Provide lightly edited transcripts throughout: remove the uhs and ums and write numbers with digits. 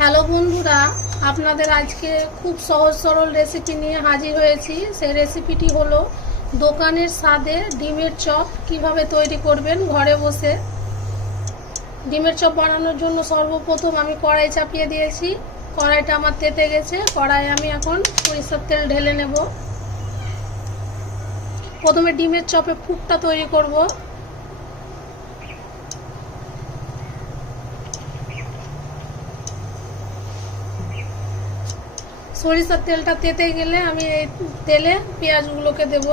Hello বন্ধুরা, আপনাদের আজকে খুব সহজ সরল রেসিপি নিয়ে হাজির হয়েছি। সেই রেসিপিটি হলো দোকানের স্বাদে ডিমের চপ। কিভাবে তৈরি করবেন ঘরে বসে। ডিমের চপ বানানোর জন্য সর্বপ্রথম আমি কড়াই চাপিয়ে দিয়েছি। কড়াইটা আমার তেতে গেছে। কড়াইয়ে আমি এখন সরিষার তেল ঢেলে নেব। প্রথমে ডিমের চপে পুরটা তৈরি করব। সরিষার তেলটা তেতে গেলে আমি এই তেলে পেঁয়াজগুলোকে দেব।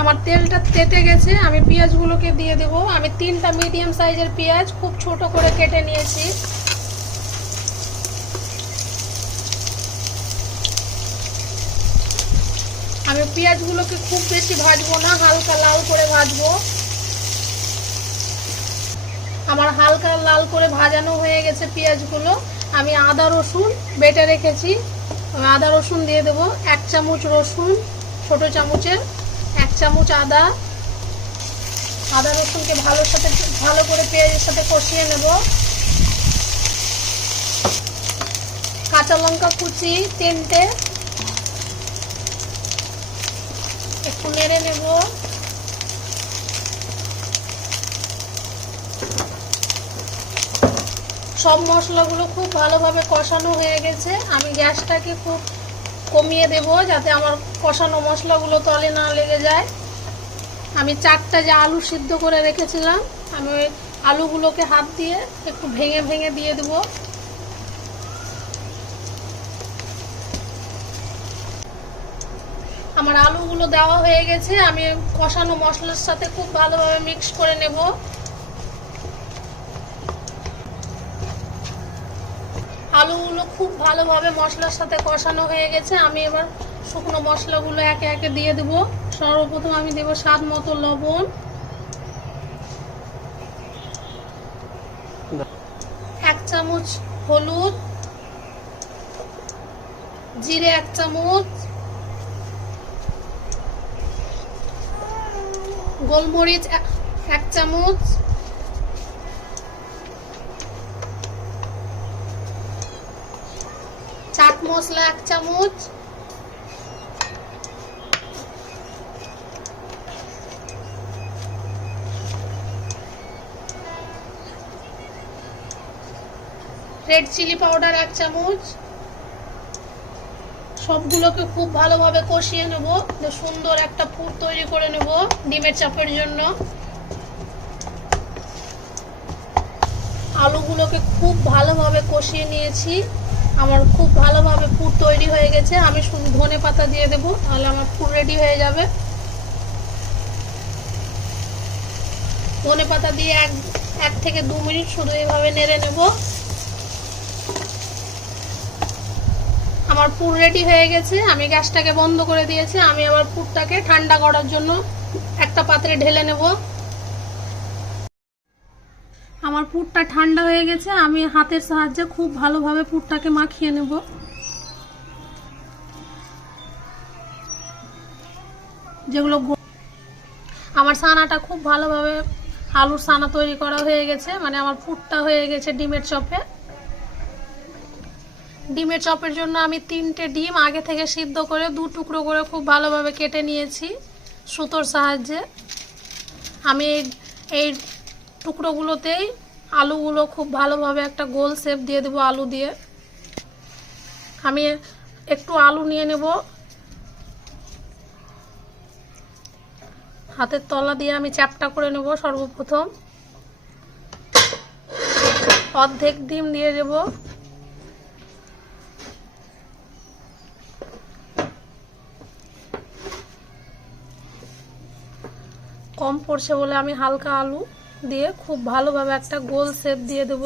আমার তেলটা তেতে গেছে, আমি পেঁয়াজগুলোকে দিয়ে দেব। আমি 3টা মিডিয়াম সাইজের পেঁয়াজ খুব ছোট করে কেটে নিয়েছি। আমি পেঁয়াজগুলোকে খুব বেশি ভাজবো না, হালকা লাল করে ভাজবো। আমার হালকা লাল করে ভাজানো হয়ে গেছে পেঁয়াজগুলো। আমি আদা রসুন বেটে রেখেছি, আদা রসুন দিয়ে দেবো। 1 চামচ রসুন, ছোট চামচের 1 চামচ আদা। আদা রসুনকে ভালো করে পেঁয়াজের সাথে কষিয়ে নেব। কাঁচা লঙ্কা কুচি 3টে, একটু নেড়ে নেব। সব মশলাগুলো খুব ভালোভাবে কষানো হয়ে গেছে। আমি গ্যাসটাকে খুব কমিয়ে দেব যাতে আমার কষানো মশলাগুলো তলে না লেগে যায়। আমি 4টা যে আলু সিদ্ধ করে রেখেছিলাম, আমি ওই আলুগুলোকে হাত দিয়ে একটু ভেঙে ভেঙে দিয়ে দেব। আমার আলুগুলো দেওয়া হয়ে গেছে। আমি কষানো মশলার সাথে খুব ভালোভাবে মিক্স করে নেব। আলুগুলো খুব ভালোভাবে মশলার সাথে কষানো হয়ে গেছে। আমি এবার শুকনো মশলাগুলো একে একে দিয়ে দেব। সর্বপ্রথম আমি দেব স্বাদ মতো লবণ, 1 চামচ হলুদ, জিরে 1 চামচ, গোলমরিচ 1 চামচ, চাট মশলা 1 চামচ, রেড চিলি পাউডার 1 চামচ। সবগুলোকে খুব ভালোভাবে কষিয়ে নেব, সুন্দর একটা পুর তৈরি করে নেব ডিমের চাপের জন্য। আলুগুলোকে খুব ভালোভাবে কষিয়ে নিয়েছি। আমার খুব ভালোভাবে পুর তৈরি হয়ে গেছে। আমি শুধু ধনেপাতা দিয়ে দেবো, তাহলে আমার পুর রেডি হয়ে যাবে। ধনেপাতা দিয়ে 1 থেকে 2 মিনিট শুধু এভাবে নেড়ে নেব। আমার পুর রেডি হয়ে গেছে। আমি গ্যাসটাকে বন্ধ করে দিয়েছি। আমি আবার পুরটাকে ঠান্ডা করার জন্য একটা পাত্রে ঢেলে নেব। আমার পুরটা ঠান্ডা হয়ে গেছে। আমি হাতের সাহায্যে খুব ভালোভাবে পুরটাকে মাখিয়ে নেব। যেগুলো আমার ছানাটা খুব ভালোভাবে আলুর ছানা তৈরি করা হয়ে গেছে, মানে আমার পুরটা হয়ে গেছে ডিমের চপে। ডিমের চপের জন্য আমি 3টে ডিম আগে থেকে সিদ্ধ করে 2 টুকরো করে খুব ভালোভাবে কেটে নিয়েছি সুতোর সাহায্যে। আমি এই টুকরোগুলোতেই আলুগুলো খুব ভালোভাবে একটা গোল শেপ দিয়ে দেবো আলু দিয়ে। আমি একটু আলু নিয়ে নেব, হাতের তলা দিয়ে আমি চ্যাপটা করে নেব। সর্বপ্রথম অর্ধেক ডিম দিয়ে দেব। কম পড়ছে বলে আমি হালকা আলু দিয়ে খুব ভালোভাবে একটা গোল শেপ দিয়ে দেব।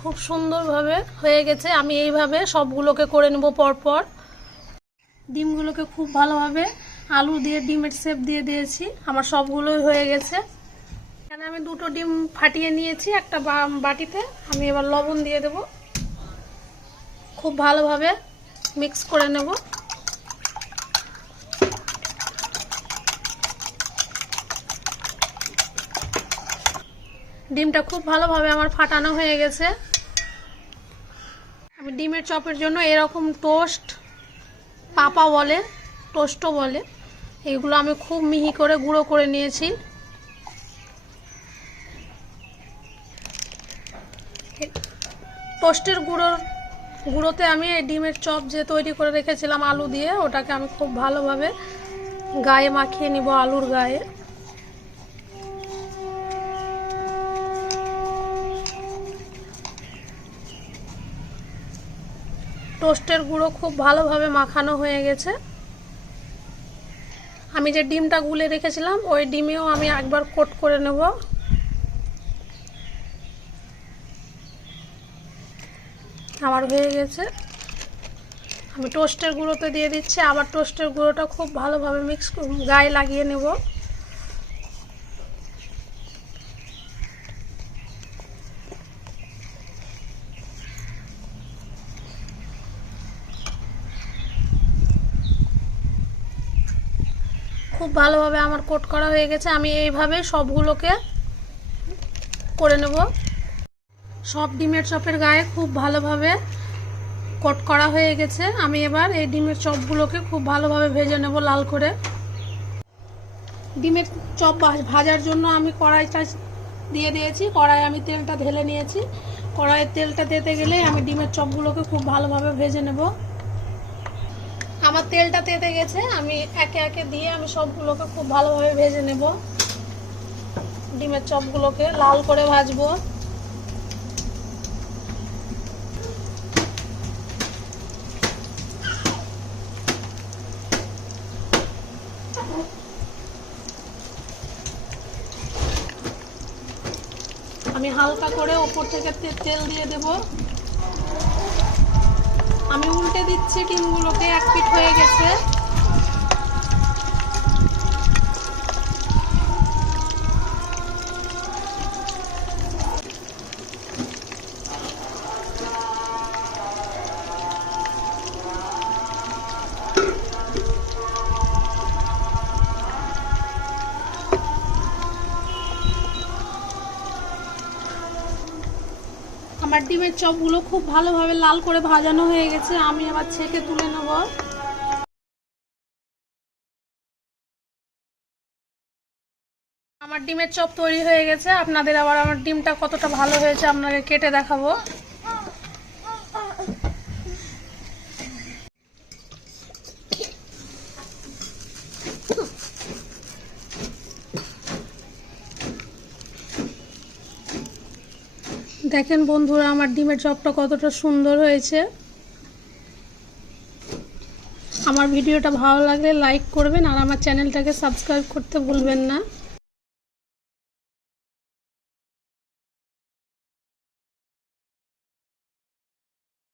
খুব সুন্দরভাবে হয়ে গেছে। আমি এইভাবে সবগুলোকে করে নেব পরপর। ডিমগুলোকে খুব ভালোভাবে আলু দিয়ে ডিমের শেপ দিয়ে দিয়েছি। আমার সবগুলোই হয়ে গেছে। এখানে আমি 2টো ডিম ফাটিয়ে নিয়েছি একটা বাটিতে। আমি এবার লবণ দিয়ে দেব, খুব ভালোভাবে মিক্স করে নেব। ডিমটা খুব ভালোভাবে আমার ফাটানো হয়ে গেছে। আমি ডিমের চপের জন্য এরকম টোস্ট, পাপা বলে, টোস্টও বলে, এগুলো আমি খুব মিহি করে গুঁড়ো করে নিয়েছি। টোস্টের গুঁড়োতে আমি এই ডিমের চপ যে তৈরি করে রেখেছিলাম আলু দিয়ে, ওটাকে আমি খুব ভালোভাবে গায়ে মাখিয়ে নিব, আলুর গায়ে। টোস্টের গুঁড়ো খুব ভালোভাবে মাখানো হয়ে গেছে। আমি যে ডিমটা গুলে রেখেছিলাম ওই ডিমেও আমি একবার কোট করে নেব। আমার হয়ে গেছে। আমি টোস্টের গুঁড়োতে দিয়ে দিচ্ছি, আবার টোস্টের গুঁড়োটা খুব ভালোভাবে মিক্স গায়ে লাগিয়ে নেব। খুব ভালোভাবে আমার কোট করা হয়ে গেছে। আমি এইভাবে সবগুলোকে করে নেব। সব ডিমের চপের গায়ে খুব ভালোভাবে কোট করা হয়ে গেছে। আমি এবার এই ডিমের চপগুলোকে খুব ভালোভাবে ভেজে নেব লাল করে। ডিমের চপ ভাজার জন্য আমি কড়াইটা দিয়ে দিয়েছি। কড়াইয়ে আমি তেলটা ঢেলে নিয়েছি। কড়াইয়ের তেলটা দিতে গেলে আমি ডিমের চপগুলোকে খুব ভালোভাবে ভেজে নেব। আমার তেলটা তেতে গেছে, আমি একে একে দিয়ে আমি সবগুলোকে খুব ভালোভাবে ভেজে নেব। ডিমের চপগুলোকে লাল করে ভাজবো। আমি হালকা করে ওপর থেকে তেল দিয়ে দেব। আমি উল্টে দিচ্ছি, ডিমগুলোকে এক পিঠ হয়ে গেছে। আমার ডিমের চপগুলো খুব ভালোভাবে লাল করে ভাজানো হয়ে গেছে। আমি আবার ছেঁকে তুলে নেব। আমার ডিমের চপ তৈরি হয়ে গেছে। আপনাদের আবার আমার ডিমটা কতটা ভালো হয়েছে আপনাকে কেটে দেখাবো। দেখেন বন্ধুরা, আমার ডিমের চপটা কতটা সুন্দর হয়েছে। আমার ভিডিওটা ভালো লাগলে লাইক করবেন আর আমার চ্যানেলটাকে সাবস্ক্রাইব করতে ভুলবেন না।